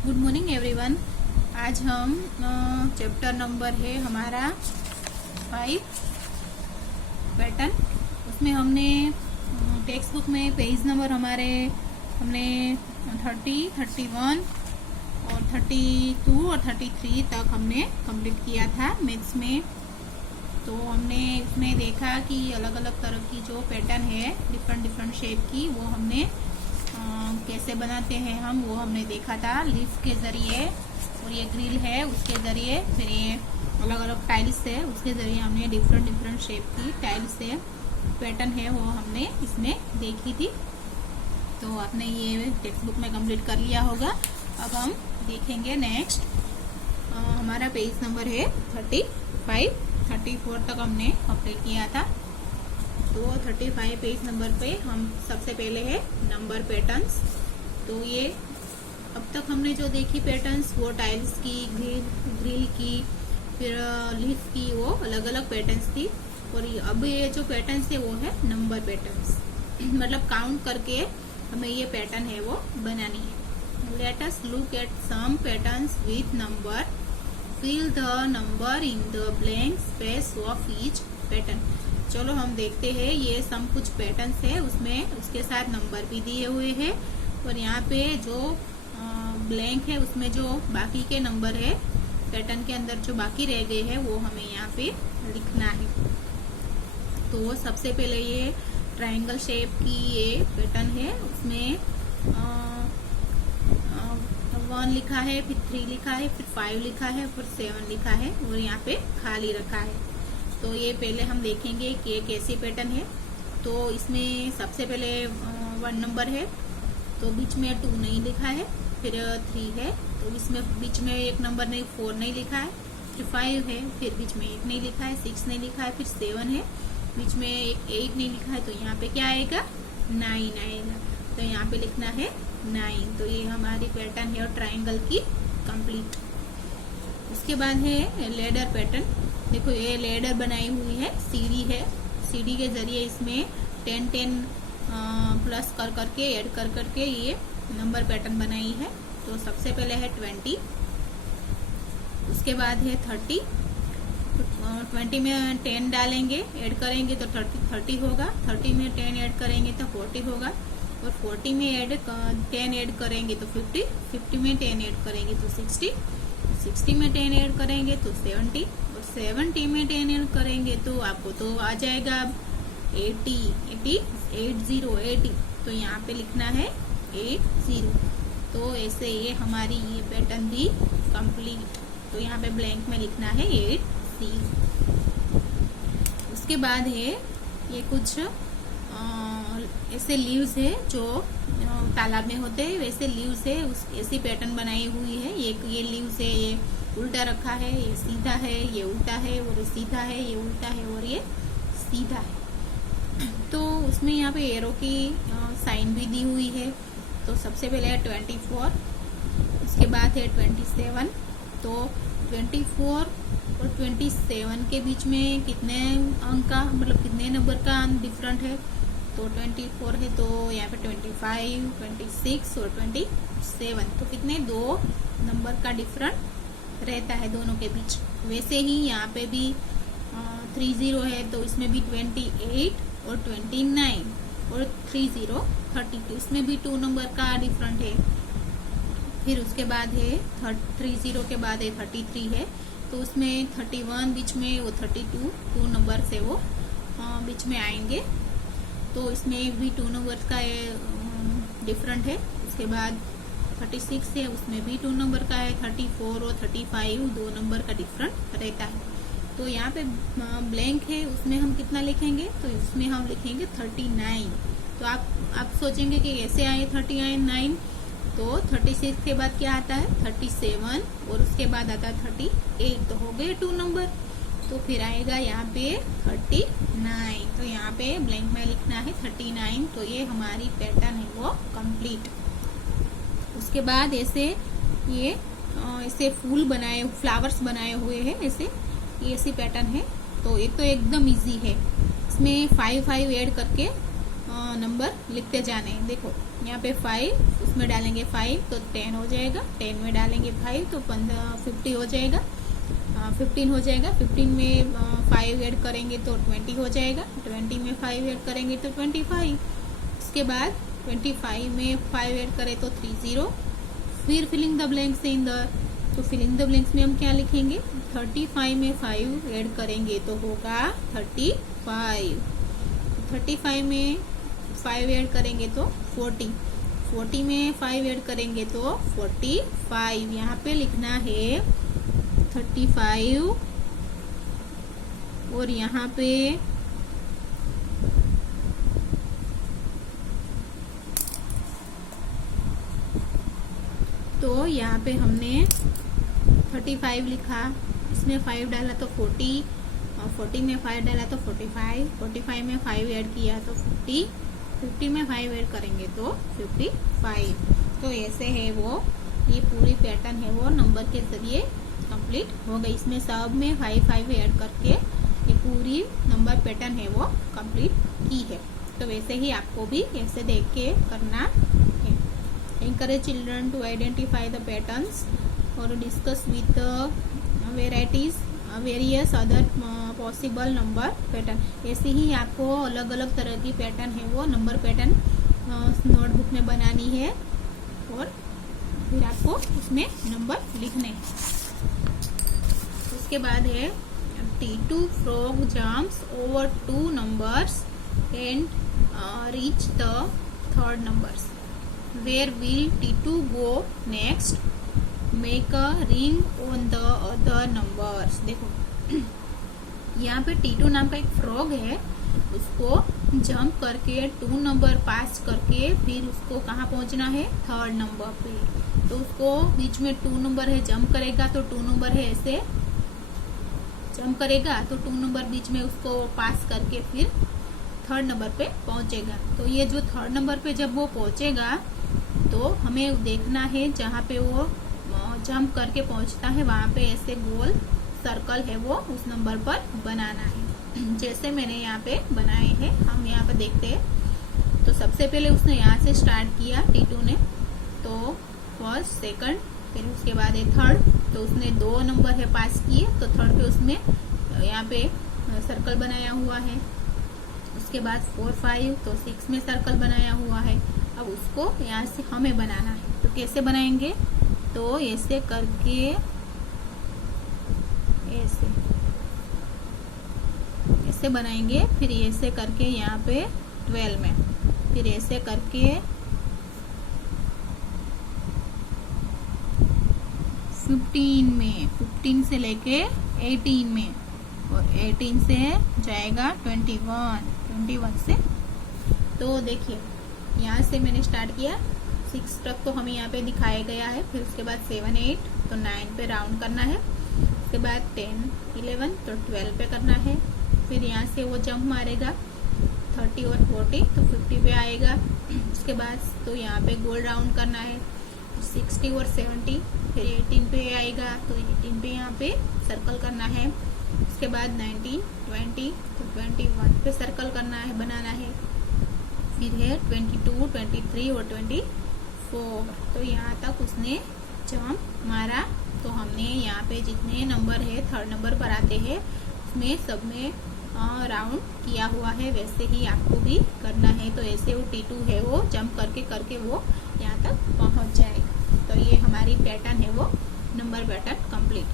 Good morning everyone. आज हम chapter number है हमारा 5 पैटर्न। उसमें हमने टेक्स्ट बुक में पेज नंबर हमने 30, 31 और 32 और 33 तक हमने कंप्लीट किया था मैथ्स में। तो हमने इसमें देखा कि अलग अलग तरह की जो पैटर्न है डिफरेंट शेप की वो हमने कैसे बनाते हैं वो हमने देखा था लीफ के जरिए, और ये ग्रिल है उसके जरिए, फिर ये अलग अलग टाइल्स है उसके जरिए हमने डिफरेंट शेप की टाइल्स से पैटर्न है वो हमने इसमें देखी थी। तो आपने ये टेक्स्ट बुक में कंप्लीट कर लिया होगा। अब हम देखेंगे नेक्स्ट। हमारा पेज नंबर है 35, 34 तक हमने कंप्लीट किया था। तो 35 पेज नंबर पे हम सबसे पहले है नंबर पैटर्न्स। तो ये अब तक हमने जो देखी पैटर्न्स वो टाइल्स की, ग्रिल की, फिर लीफ की, वो अलग अलग पैटर्न्स थी। और अब ये जो पैटर्न्स है वो है नंबर पैटर्न्स मतलब काउंट करके हमें ये पैटर्न है वो बनानी है। Let us look at some patterns with number. Fill the number in the blank space of each pattern. चलो हम देखते हैं ये सम कुछ पैटर्न्स है, उसमें उसके साथ नंबर भी दिए हुए हैं, और यहाँ पे जो ब्लैंक है उसमें जो बाकी के नंबर है पैटर्न के अंदर जो बाकी रह गए हैं वो हमें यहाँ पे लिखना है। तो सबसे पहले ये ट्रायंगल शेप की ये पैटर्न है, उसमें 1 लिखा है, फिर 3 लिखा है, फिर 5 लिखा है, फिर 7 लिखा है, और यहाँ पे खाली रखा है। तो ये पहले हम देखेंगे कि ये कैसी पैटर्न है। तो इसमें सबसे पहले 1 नंबर है, तो बीच में 2 नहीं लिखा है, फिर 3 है, तो इसमें बीच में एक नंबर नहीं, 4 नहीं लिखा है, फिर 5 है, फिर बीच में 1 नहीं लिखा है, 6 नहीं लिखा है, फिर 7 है, बीच में 8 नहीं लिखा है, तो यहाँ पे क्या आएगा 9 आएगा। तो यहाँ पे लिखना है 9। तो ये हमारी पैटर्न है और ट्राइंगल की कंप्लीट। उसके बाद है लेडर पैटर्न। देखो ये लेडर बनाई हुई है, सीढ़ी है, सीढ़ी के जरिए इसमें 10 प्लस कर करके ऐड कर करके ये नंबर पैटर्न बनाई है। तो सबसे पहले है 20, उसके बाद है 30, 20 में 10 डालेंगे, ऐड करेंगे तो 30 होगा, 30 में 10 ऐड करेंगे तो 40 होगा, और 40 में 10 ऐड करेंगे तो 50, 50 में 10 ऐड करेंगे तो 60, 60 में 10 ऐड करेंगे तो 70, और 70 में 10 ऐड करेंगे तो आपको तो आ जाएगा 80। तो यहाँ पे लिखना है 80। तो ऐसे ये हमारी ये पैटर्न भी कंप्लीट। तो यहाँ पे ब्लैंक में लिखना है 80। उसके बाद है ये कुछ ऐसे लीव्स है जो तालाब में होते हैं, वैसे लीव्स है, उस ऐसी पैटर्न बनाई हुई है। ये लीव्स है, ये उल्टा रखा है, ये सीधा है, ये उल्टा है, और ये सीधा है, ये उल्टा है, और ये सीधा है। तो उसमें यहाँ पे एरो की साइन भी दी हुई है। तो सबसे पहले है 24, उसके बाद है 27। तो 24 और 27 के बीच में कितने अंक का मतलब कितने नंबर का डिफरेंट है? तो 24 है तो यहाँ पे 25, 26 और 27, तो कितने 2 नंबर का डिफरेंट रहता है दोनों के बीच। वैसे ही यहाँ पे भी 30 है तो इसमें भी 28 और 29, और 30, 32, इसमें भी 2 नंबर का डिफरेंट है। फिर उसके बाद है 30 के बाद है 33 है, तो उसमें 31 बीच में, वो 32 2 नंबर से वो बीच में आएंगे। तो इसमें भी 2 नंबर का डिफरेंट है। उसके बाद 36 है, उसमें भी 2 नंबर का है, 34 और 35 2 नंबर का डिफरेंट रहता है। तो यहाँ पे ब्लैंक है, उसमें हम कितना लिखेंगे? तो इसमें हम लिखेंगे 39। तो आप सोचेंगे कि कैसे आए 39? तो 36 के बाद क्या आता है 37, और उसके बाद आता है 38, तो हो गए 2 नंबर। तो फिर आएगा यहाँ पे 39। तो यहाँ पे ब्लैंक में लिखना है 39। तो ये हमारी पैटर्न है वो कंप्लीट। उसके बाद ऐसे फूल बनाए, फ्लावर्स बनाए हुए हैं, ऐसी पैटर्न है। तो एक तो एकदम इजी है, इसमें 5 ऐड करके नंबर लिखते जाने हैं। देखो यहाँ पे 5, उसमें डालेंगे 5 तो 10 हो जाएगा, 10 में डालेंगे 5 तो 50 हो जाएगा, 15 हो जाएगा, 15 में 5 ऐड करेंगे तो 20 हो जाएगा, 20 में 5 ऐड करेंगे तो 25। उसके बाद 25 में 5 ऐड करें तो 30। फिर filling the blanks in the, तो फिलिंग द ब्लैंक्स में हम क्या लिखेंगे, 35 में 5 ऐड करेंगे तो होगा 35, 35 में 5 ऐड करेंगे तो 40, 40 में 5 ऐड करेंगे तो 45। यहाँ पे लिखना है 35 और यहाँ पे तो यहाँ पे हमने 35 लिखा, इसमें 5 डाला तो 40, और 40 में 5 डाला तो 45, 45 में 5 ऐड किया तो 50, 50 में 5 ऐड करेंगे तो 55। तो ऐसे है वो, ये पूरी पैटर्न है वो नंबर के जरिए कंप्लीट हो गई। इसमें सब में 5 ऐड करके ये पूरी नंबर पैटर्न है वो कंप्लीट की है। तो वैसे ही आपको भी ऐसे देख के करना है। Encourage children to identify the patterns or discuss with the various other possible number pattern। ऐसे ही आपको अलग अलग तरह की पैटर्न है वो नंबर पैटर्न नोटबुक में बनानी है और फिर आपको उसमें नंबर लिखने हैं। उसके बाद है T2 frog jumps over 2 numbers and reach the third numbers। Where will T2 go next? Make a ring on the other numbers। देखो यहाँ पे T2 नाम का एक फ्रॉग है, उसको जंप करके 2 नंबर पास करके फिर उसको कहाँ पहुँचना है, थर्ड नंबर पे। तो उसको बीच में 2 नंबर है, जंप करेगा तो 2 नंबर है, ऐसे जंप करेगा तो 2 नंबर बीच में उसको पास करके फिर थर्ड नंबर पे पहुंचेगा। तो ये जो थर्ड नंबर पे जब वो पहुंचेगा तो हमें देखना है जहाँ पे वो जंप करके पहुंचता है वहां पे ऐसे गोल सर्कल है वो उस नंबर पर बनाना है, जैसे मैंने यहाँ पे बनाए हैं। हम यहाँ पे देखते हैं। तो सबसे पहले उसने यहाँ से स्टार्ट किया T2 ने, तो फर्स्ट सेकंड, फिर उसके बाद है थर्ड, तो उसने 2 नंबर है पास किए, तो थर्ड पे उसने यहाँ पे सर्कल बनाया हुआ है। उसके बाद 4, 5, तो 6 में सर्कल बनाया हुआ है। अब उसको यहाँ से हमें बनाना है, तो कैसे बनाएंगे, तो ऐसे करके ऐसे बनाएंगे, फिर ऐसे करके यहाँ पे 12 में, फिर ऐसे करके 15 में, 15 से लेके 18 में, और 18 से जाएगा 21 से। तो देखिए यहाँ से मैंने स्टार्ट किया, 6 तक तो हमें यहाँ पे दिखाया गया है। फिर उसके बाद 7, 8 तो 9 पे राउंड करना है। उसके बाद 10, 11 तो 12 पे करना है। फिर यहाँ से वो जंप मारेगा 30 और 40 तो 50 पे आएगा। उसके बाद तो यहाँ पे गोल राउंड करना है 60 और 70, फिर 18 पे आएगा तो 18 पे यहाँ पे सर्कल करना है। उसके बाद 19, 20 तो 21 पे सर्कल करना है, बनाना है। फिर है 22, 23 और 24, तो यहाँ तक उसने जंप मारा। तो हमने यहाँ पे जितने नंबर है थर्ड नंबर पर आते हैं उसमें सब में राउंड किया हुआ है, वैसे ही आपको भी करना है। तो ऐसे वो T2 है वो जंप करके वो यहाँ तक पहुँच जाएगा। तो ये हमारी पैटर्न है वो नंबर पैटर्न कंप्लीट।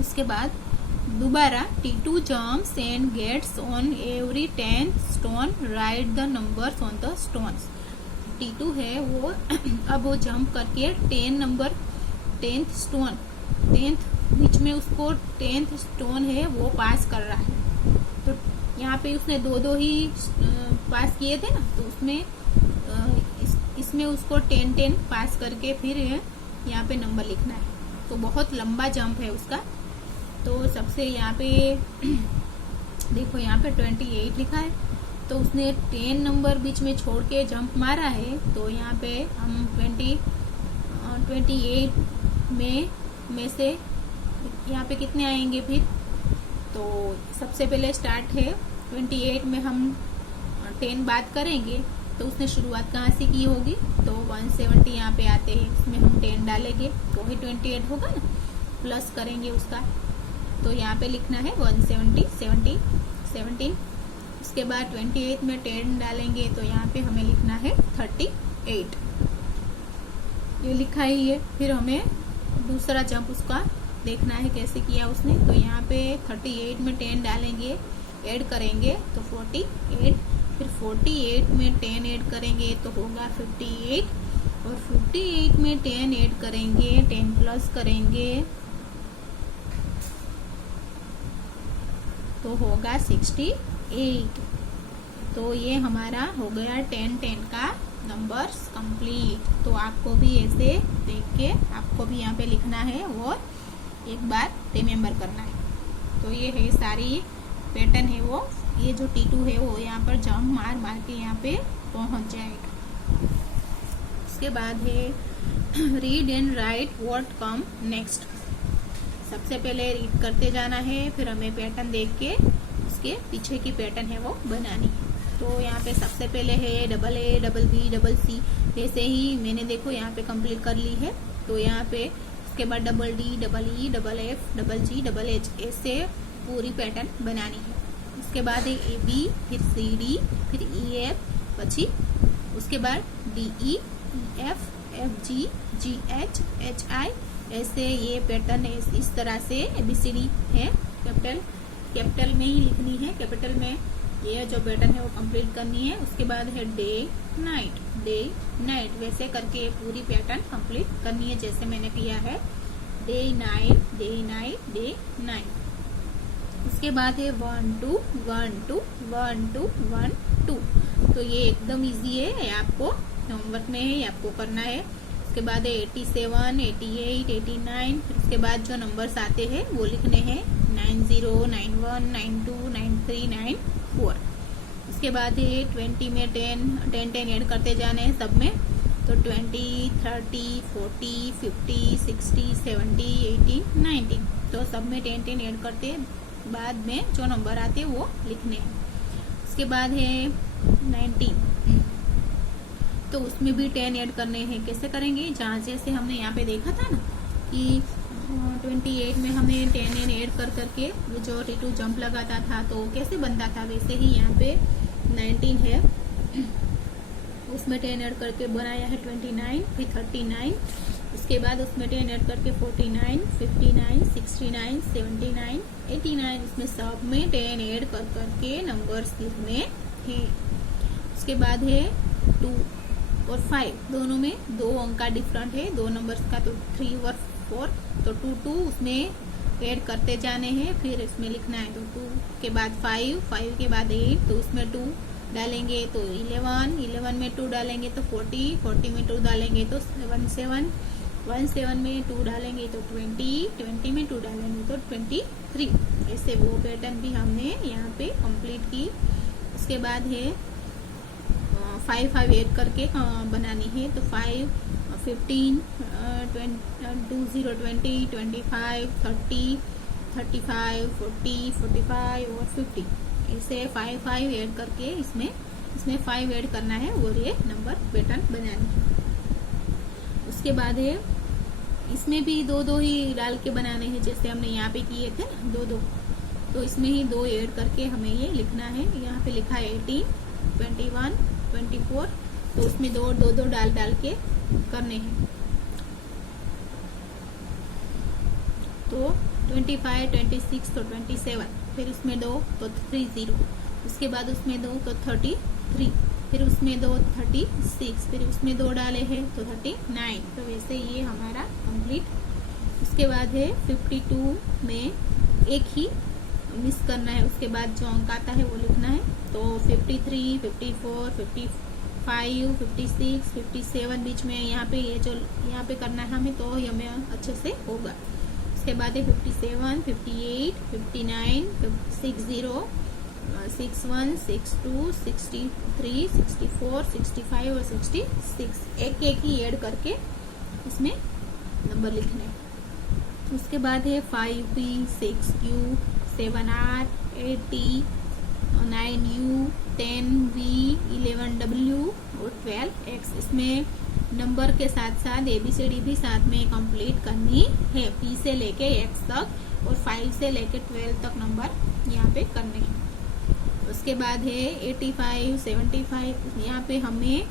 उसके बाद दोबारा T2 jumps and gets on every 10th stone, write the numbers on the stones। T2 है वो अब वो जंप करके 10th स्टोन, 10th बीच में उसको 10th स्टोन है वो पास कर रहा है। तो यहाँ पे उसने 2 ही पास किए थे ना, तो उसमें इसमें उसको 10 पास करके फिर यहाँ पे नंबर लिखना है। तो बहुत लंबा जंप है उसका। तो सबसे यहाँ पे देखो यहाँ पे 28 लिखा है, तो उसने 10 नंबर बीच में छोड़ के जंप मारा है। तो यहाँ पे हम 28 में से यहाँ पे कितने आएंगे फिर। तो सबसे पहले स्टार्ट है 28 में हम 10 बात करेंगे तो उसने शुरुआत कहाँ से की होगी, तो 170 यहाँ पे आते हैं, इसमें हम 10 डालेंगे तो ही 28 होगा ना, प्लस करेंगे उसका, तो यहाँ पे लिखना है 170 17। उसके बाद 28 में 10 डालेंगे तो यहाँ पे हमें लिखना है 38, ये लिखा ही है। फिर हमें दूसरा जंप उसका देखना है कैसे किया उसने, तो यहाँ पे 38 में 10 डालेंगे, ऐड करेंगे तो 48, फिर 48 में 10 ऐड करेंगे तो होगा 58, और 58 में 10 ऐड करेंगे, 10 प्लस करेंगे तो होगा 68। तो ये हमारा हो गया 10 का नंबर्स कंप्लीट। तो आपको भी ऐसे देख के आपको भी यहाँ पे लिखना है और एक बार रिमेम्बर करना है। तो ये है सारी पैटर्न है वो, ये जो T2 है वो यहाँ पर जंप मार मार के यहाँ पे पहुंच जाएगा। उसके बाद है read and right what come next. सबसे पहले रीड करते जाना है, फिर हमें पैटर्न देख के उसके पीछे की पैटर्न है वो बनानी है। तो यहाँ पे सबसे पहले है double A, double B, double C, जैसे ही मैंने देखो यहाँ पे कंप्लीट कर ली है। तो यहाँ पे उसके बाद double D, double E, double F, double जी, डबल एच, ऐसे पूरी पैटर्न बनानी है। उसके बाद है ए बी, फिर सी डी, फिर ई एफ, पची उसके बाद D E, F, F G, ji H, H I, ऐसे ये पैटर्न इस तरह से ABCD है। कैपिटल में ही लिखनी है, कैपिटल में ये जो पैटर्न है वो कंप्लीट करनी है। उसके बाद है डे नाइट, वैसे करके पूरी पैटर्न कंप्लीट करनी है जैसे मैंने किया है, डे नाइट। उसके बाद है 1 2 1 2 1 2 1 2। तो ये एकदम इजी है, आपको होमवर्क में है, आपको करना है। उसके बाद है 87 88 89, फिर उसके बाद जो नंबर्स आते हैं वो लिखने हैं 90 91 92 93 94। उसके बाद है 20 में 10 ऐड करते जाने हैं सब में, तो 20 30 40 50 60 70 80 90, तो सब में 10 ऐड करते बाद में जो नंबर आते वो लिखने हैं। उसके बाद है 19, तो उसमें भी 10 ऐड करने हैं। कैसे करेंगे, जहाँ जैसे हमने यहाँ पे देखा था ना कि 28 में हमने 10 ऐड कर करके जो T2 जंप लगाता था तो कैसे बनता था, वैसे ही यहाँ पे 19 है, उसमें 10 ऐड करके बनाया है 29, फिर 39, उसके बाद उसमें 10 ऐड करके 49 59 69 79 89, उसमें सब में 10 ऐड कर करके नंबर्स लिखने हैं। उसके बाद है 2 और 5, दोनों में 2 अंक का डिफरेंट है, 2 नंबर्स का, तो 3 और 4, तो 2 उसमें ऐड करते जाने हैं, फिर इसमें लिखना है। तो 2 के बाद 5 के बाद 8, तो उसमें 2 डालेंगे तो 11 में 2 डालेंगे तो 40 में 2 डालेंगे तो 17 में 2 डालेंगे तो 20 में 2 डालेंगे तो 23। ऐसे वो पैटर्न भी हमने यहाँ पे कंप्लीट की। उसके बाद है 5 ऐड करके बनानी है, तो 5 15 20 20 25 30 35 40 45 और 50, ऐसे 5 ऐड करके इसमें 5 ऐड करना है और ये नंबर पैटर्न बनानी है। उसके बाद है इसमें भी 2 ही डाल के बनाने हैं, जैसे हमने यहाँ पे किए थे 2, तो इसमें ही 2 ऐड करके हमें ये लिखना है। यहाँ पे लिखा है 18 21 24, तो उसमें 2 डाल के करने हैं। तो 25 26 तो 27, फिर उसमें 2 तो 30, उसके बाद उसमें 2 तो 33, फिर उसमें 2 36, फिर उसमें 2 डाले हैं तो 39, तो वैसे ये हमारा कंप्लीट। उसके बाद है 52 में एक ही मिस करना है, उसके बाद जो अंक आता है वो लिखना है। तो 53 54 55 56 57 बीच में यहाँ पे ये जो यहाँ पे करना है हमें, तो ये हमें अच्छे से होगा। उसके बाद है 57 58 59 60 61 62 63 64 65 और 66, एक ही ऐड करके इसमें नंबर लिखने। उसके बाद है 5P 6Q 7R 8T 9U 10V 11W और 12X। इसमें नंबर के साथ साथ ABCD भी साथ में कंप्लीट करनी है, P से लेके X तक और 5 से लेके 12 तक नंबर यहाँ पे करने हैं। उसके बाद है 85 75, यहाँ पे हमें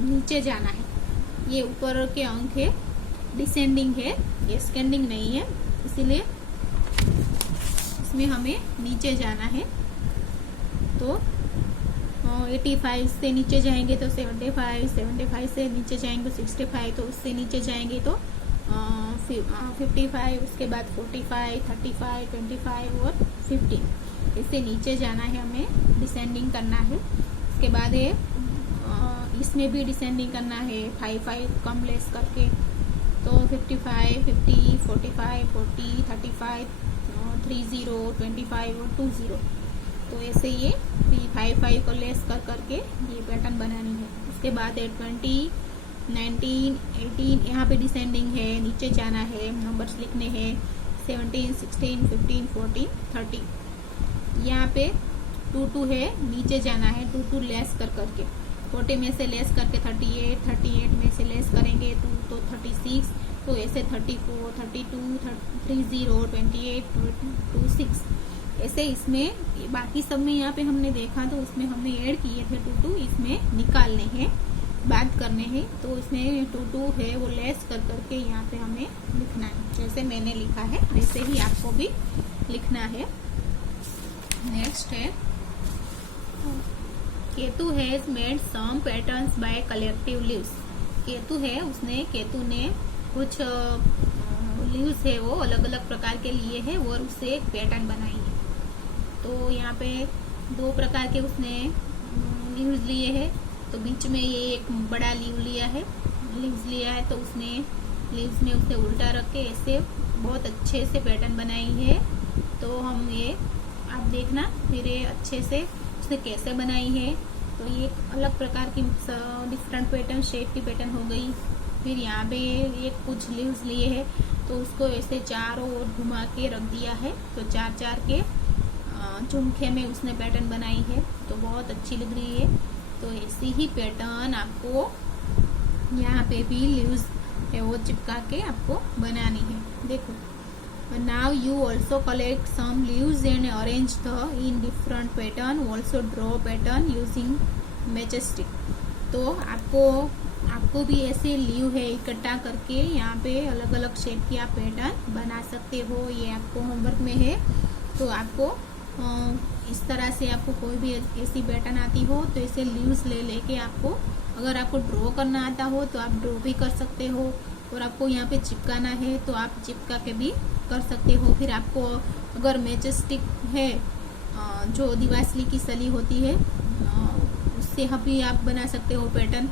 नीचे जाना है। ये ऊपर के अंक है, डिसेंडिंग है, ये स्केंडिंग नहीं है, इसीलिए इसमें हमें नीचे जाना है। तो 85 से नीचे जाएंगे तो 75, 75 से नीचे जाएंगे तो 65, तो उससे नीचे जाएंगे तो 55, उसके बाद 45, 35, 25 और 15। इससे नीचे जाना है, हमें डिसेंडिंग करना है। उसके बाद है इसमें भी डिसेंडिंग करना है, 5 कम लेस करके, तो 55, 50, 45, 40, 35, 30, 25 और 20। तो ऐसे ये 5 को लेस कर करके ये पैटर्न बनानी है। उसके बाद है 20, 19, 18, यहाँ पे डिसेंडिंग है, नीचे जाना है, नंबर्स लिखने हैं, 17, 16, 15, 14, 30। यहाँ पे 2 है, नीचे जाना है, 2 लेस कर करके, 40 में से लेस करके 38, 38 में से लेस करेंगे तो 36, तो ऐसे 34, 32, 30, 28, 26। ऐसे इसमें बाकी सब में यहाँ पे हमने देखा तो उसमें हमने ऐड किए थे 2, इसमें निकालने हैं, बात करने हैं। तो इसमें 2 है वो लेस कर करके यहाँ पे हमें लिखना है, जैसे मैंने लिखा है वैसे ही आपको भी लिखना है। नेक्स्ट है Ketu has made some patterns by collective leaves. Ketu है, केतु ने कुछ लीव्स है वो अलग अलग प्रकार के लिए है और उससे एक पैटर्न बनाई है। तो यहाँ पे 2 प्रकार के उसने लीव्स लिए हैं, तो बीच में ये एक बड़ा लीव्स लिया है, तो उसने लीव्स में उसे उल्टा रख के ऐसे बहुत अच्छे से पैटर्न बनाई है। तो हम ये आप देखना फिर ये अच्छे से उसने कैसे बनाई है। तो ये अलग प्रकार की डिफरेंट पैटर्न, शेप की पैटर्न हो गई। फिर यहाँ पे ये कुछ लीव्स लिए है तो उसको ऐसे चारों ओर घुमा के रख दिया है, तो 4 के झुमके में उसने पैटर्न बनाई है, तो बहुत अच्छी लग रही है। तो ऐसी ही पैटर्न आपको यहाँ पे भी लीव्स है वो चिपका के आपको बनानी है। देखो, now you also collect some leaves and arrange the in different pattern, also draw pattern using matchstick। तो आपको भी ऐसे लीव है इकट्ठा करके यहाँ पे अलग अलग शेप की आप पैटर्न बना सकते हो। ये आपको होमवर्क में है, तो आपको इस तरह से आपको कोई भी ऐसी पैटर्न आती हो तो ऐसे लीव्स ले लेके आपको, अगर आपको ड्रॉ करना आता हो तो आप ड्रॉ भी कर सकते हो, और आपको यहाँ पे चिपकाना है तो आप चिपका के भी कर सकते हो। फिर आपको अगर मैचस्टिक है जो दिवासली की सली होती है उससे भी आप बना सकते हो पैटर्न।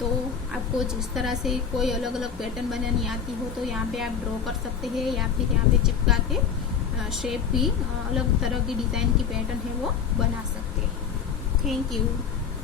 तो आपको जिस तरह से कोई अलग अलग पैटर्न बनानी आती हो तो यहाँ पे आप ड्रॉ कर सकते हैं, या फिर यहाँ पे चिपका के शेप भी अलग तरह की डिज़ाइन की पैटर्न है वो बना सकते हैं। Thank you.